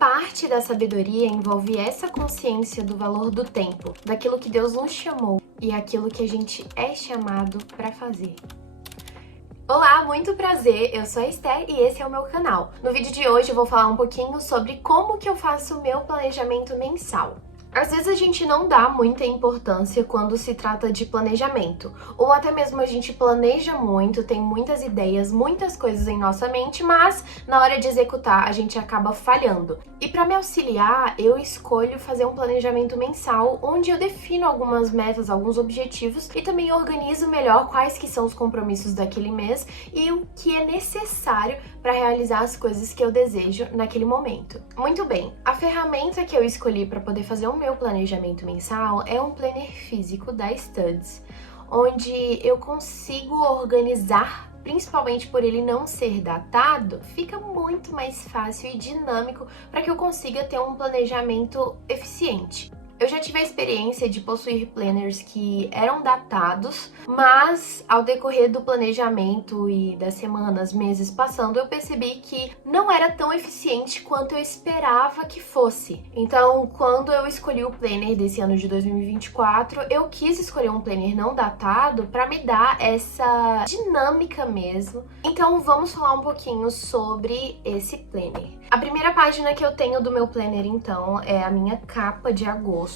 Parte da sabedoria envolve essa consciência do valor do tempo, daquilo que Deus nos chamou e aquilo que a gente é chamado para fazer. Olá, muito prazer, eu sou a Esther e esse é o meu canal. No vídeo de hoje eu vou falar um pouquinho sobre como que eu faço o meu planejamento mensal. Às vezes a gente não dá muita importância quando se trata de planejamento, ou até mesmo a gente planeja muito, tem muitas ideias, muitas coisas em nossa mente, mas na hora de executar a gente acaba falhando. E para me auxiliar, eu escolho fazer um planejamento mensal, onde eu defino algumas metas, alguns objetivos e também organizo melhor quais que são os compromissos daquele mês e o que é necessário para realizar as coisas que eu desejo naquele momento. Muito bem, a ferramenta que eu escolhi para poder fazer o meu planejamento mensal é um planner físico da Studs, onde eu consigo organizar, principalmente por ele não ser datado, fica muito mais fácil e dinâmico para que eu consiga ter um planejamento eficiente. Eu já tive a experiência de possuir planners que eram datados, mas ao decorrer do planejamento e das semanas, meses passando, eu percebi que não era tão eficiente quanto eu esperava que fosse. Então, quando eu escolhi o planner desse ano de 2024, eu quis escolher um planner não datado para me dar essa dinâmica mesmo. Então, vamos falar um pouquinho sobre esse planner. A primeira página que eu tenho do meu planner, então, é a minha capa de agosto.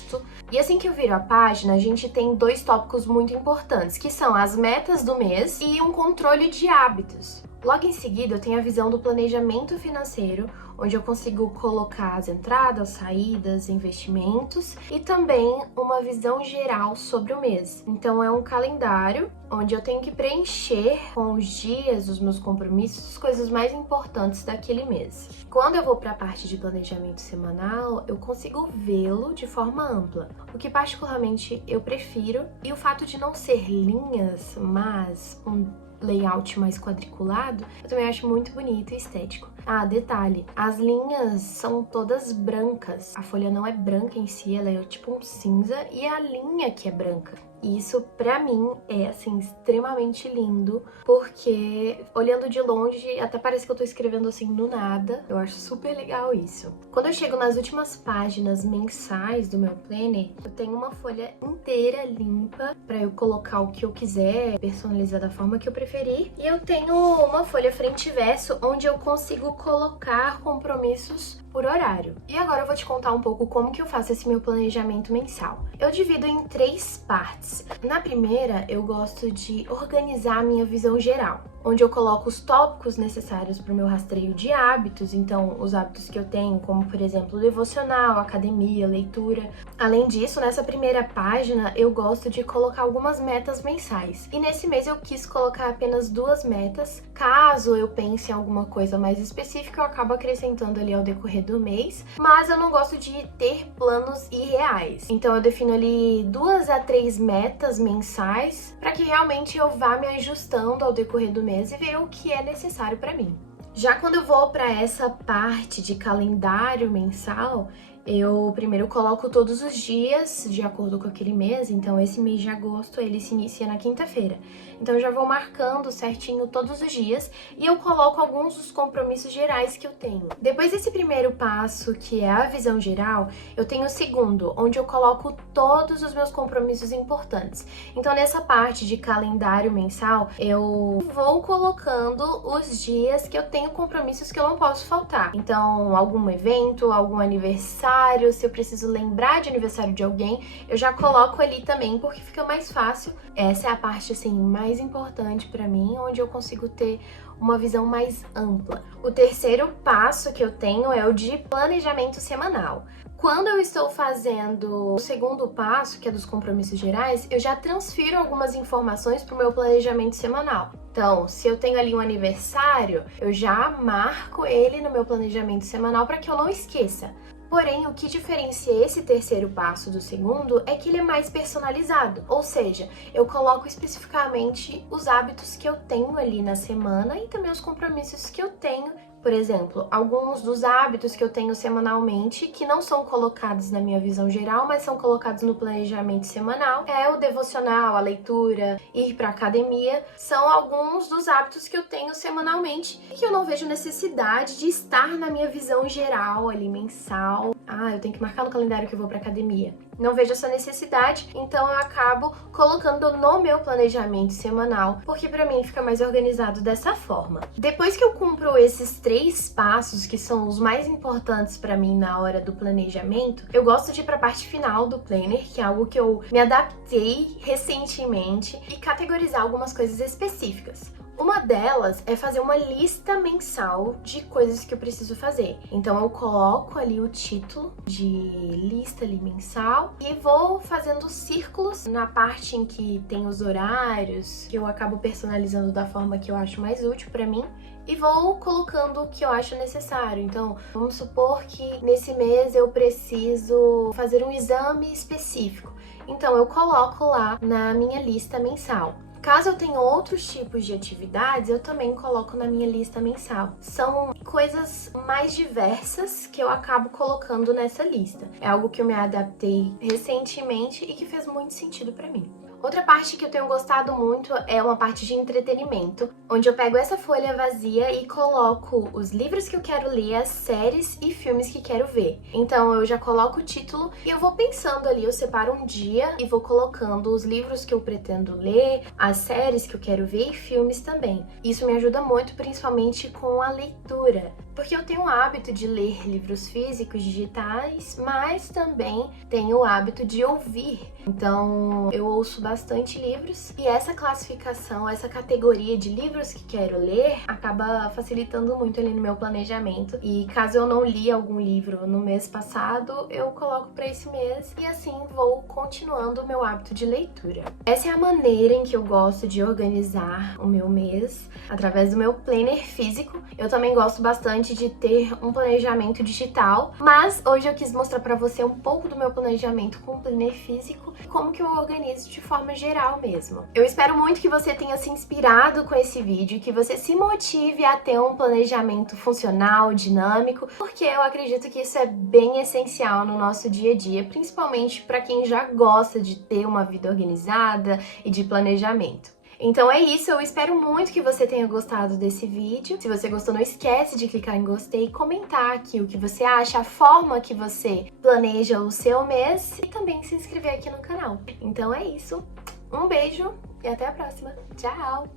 E assim que eu viro a página, a gente tem dois tópicos muito importantes, que são as metas do mês e um controle de hábitos. Logo em seguida, eu tenho a visão do planejamento financeiro, onde eu consigo colocar as entradas, saídas, investimentos e também uma visão geral sobre o mês. Então é um calendário onde eu tenho que preencher com os dias, os meus compromissos, as coisas mais importantes daquele mês. Quando eu vou para a parte de planejamento semanal, eu consigo vê-lo de forma ampla, o que particularmente eu prefiro, e o fato de não ser linhas, mas um layout mais quadriculado, eu também acho muito bonito e estético. Ah, detalhe, as linhas são todas brancas. A folha não é branca em si, ela é tipo um cinza e a linha que é branca. E isso, pra mim, é, assim, extremamente lindo, porque olhando de longe, até parece que eu tô escrevendo assim no nada. Eu acho super legal isso. Quando eu chego nas últimas páginas mensais do meu planner, eu tenho uma folha inteira limpa pra eu colocar o que eu quiser, personalizar da forma que eu preferir. E eu tenho uma folha frente e verso, onde eu consigo colocar compromissos por horário. E agora eu vou te contar um pouco como que eu faço esse meu planejamento mensal. Eu divido em 3 partes. Na primeira, eu gosto de organizar a minha visão geral, onde eu coloco os tópicos necessários para o meu rastreio de hábitos, então os hábitos que eu tenho, como por exemplo devocional, academia, leitura. Além disso, nessa primeira página eu gosto de colocar algumas metas mensais. E nesse mês eu quis colocar apenas 2 metas. Caso eu pense em alguma coisa mais específica, eu acabo acrescentando ali ao decorrer do mês, mas eu não gosto de ter planos irreais. Então eu defino ali 2 a 3 metas mensais para que realmente eu vá me ajustando ao decorrer do mês e ver o que é necessário para mim. Já quando eu vou para essa parte de calendário mensal, eu primeiro coloco todos os dias de acordo com aquele mês. Então esse mês de agosto ele se inicia na quinta-feira. Então eu já vou marcando certinho todos os dias e eu coloco alguns dos compromissos gerais que eu tenho. Depois desse primeiro passo, que é a visão geral, eu tenho o segundo, onde eu coloco todos os meus compromissos importantes. Então nessa parte de calendário mensal, eu vou colocando os dias que eu tenho compromissos que eu não posso faltar. Então algum evento, algum aniversário, se eu preciso lembrar de aniversário de alguém, eu já coloco ali também, porque fica mais fácil. Essa é a parte, assim, mais importante pra mim, onde eu consigo ter uma visão mais ampla. O terceiro passo que eu tenho é o de planejamento semanal. Quando eu estou fazendo o segundo passo, que é dos compromissos gerais, eu já transfiro algumas informações para o meu planejamento semanal. Então, se eu tenho ali um aniversário, eu já marco ele no meu planejamento semanal para que eu não esqueça. Porém, o que diferencia esse terceiro passo do segundo é que ele é mais personalizado, ou seja, eu coloco especificamente os hábitos que eu tenho ali na semana e também os compromissos que eu tenho Por exemplo, alguns dos hábitos que eu tenho semanalmente, que não são colocados na minha visão geral, mas são colocados no planejamento semanal, é o devocional, a leitura, ir para academia, são alguns dos hábitos que eu tenho semanalmente e que eu não vejo necessidade de estar na minha visão geral ali mensal. Eu tenho que marcar no calendário que eu vou para academia. Não vejo essa necessidade, então eu acabo colocando no meu planejamento semanal, porque para mim fica mais organizado dessa forma. Depois que eu cumpro esses 3 passos, que são os mais importantes para mim na hora do planejamento, eu gosto de ir para a parte final do planner, que é algo que eu me adaptei recentemente, e categorizar algumas coisas específicas. Uma delas é fazer uma lista mensal de coisas que eu preciso fazer. Então eu coloco ali o título de lista ali mensal e vou fazendo círculos na parte em que tem os horários, que eu acabo personalizando da forma que eu acho mais útil para mim. E vou colocando o que eu acho necessário. Então, vamos supor que nesse mês eu preciso fazer um exame específico. Então, eu coloco lá na minha lista mensal. Caso eu tenha outros tipos de atividades, eu também coloco na minha lista mensal. São coisas mais diversas que eu acabo colocando nessa lista. É algo que eu me adaptei recentemente e que fez muito sentido para mim. Outra parte que eu tenho gostado muito é uma parte de entretenimento, onde eu pego essa folha vazia e coloco os livros que eu quero ler, as séries e filmes que quero ver. Então eu já coloco o título e eu vou pensando ali, eu separo um dia e vou colocando os livros que eu pretendo ler, as séries que eu quero ver e filmes também. Isso me ajuda muito, principalmente com a leitura, porque eu tenho o hábito de ler livros físicos, digitais, mas também tenho o hábito de ouvir. Então eu ouço bastante livros e essa classificação, essa categoria de livros que quero ler acaba facilitando muito ali no meu planejamento. E caso eu não li algum livro no mês passado, eu coloco para esse mês e assim vou continuando o meu hábito de leitura. Essa é a maneira em que eu gosto de organizar o meu mês, através do meu planner físico. Eu também gosto bastante de ter um planejamento digital, mas hoje eu quis mostrar para você um pouco do meu planejamento com o planner físico e como que eu organizo de forma geral mesmo. Eu espero muito que você tenha se inspirado com esse vídeo, que você se motive a ter um planejamento funcional, dinâmico, porque eu acredito que isso é bem essencial no nosso dia a dia, principalmente para quem já gosta de ter uma vida organizada e de planejamento. Então é isso, eu espero muito que você tenha gostado desse vídeo. Se você gostou, não esquece de clicar em gostei e comentar aqui o que você acha, a forma que você planeja o seu mês e também se inscrever aqui no canal. Então é isso, um beijo e até a próxima. Tchau!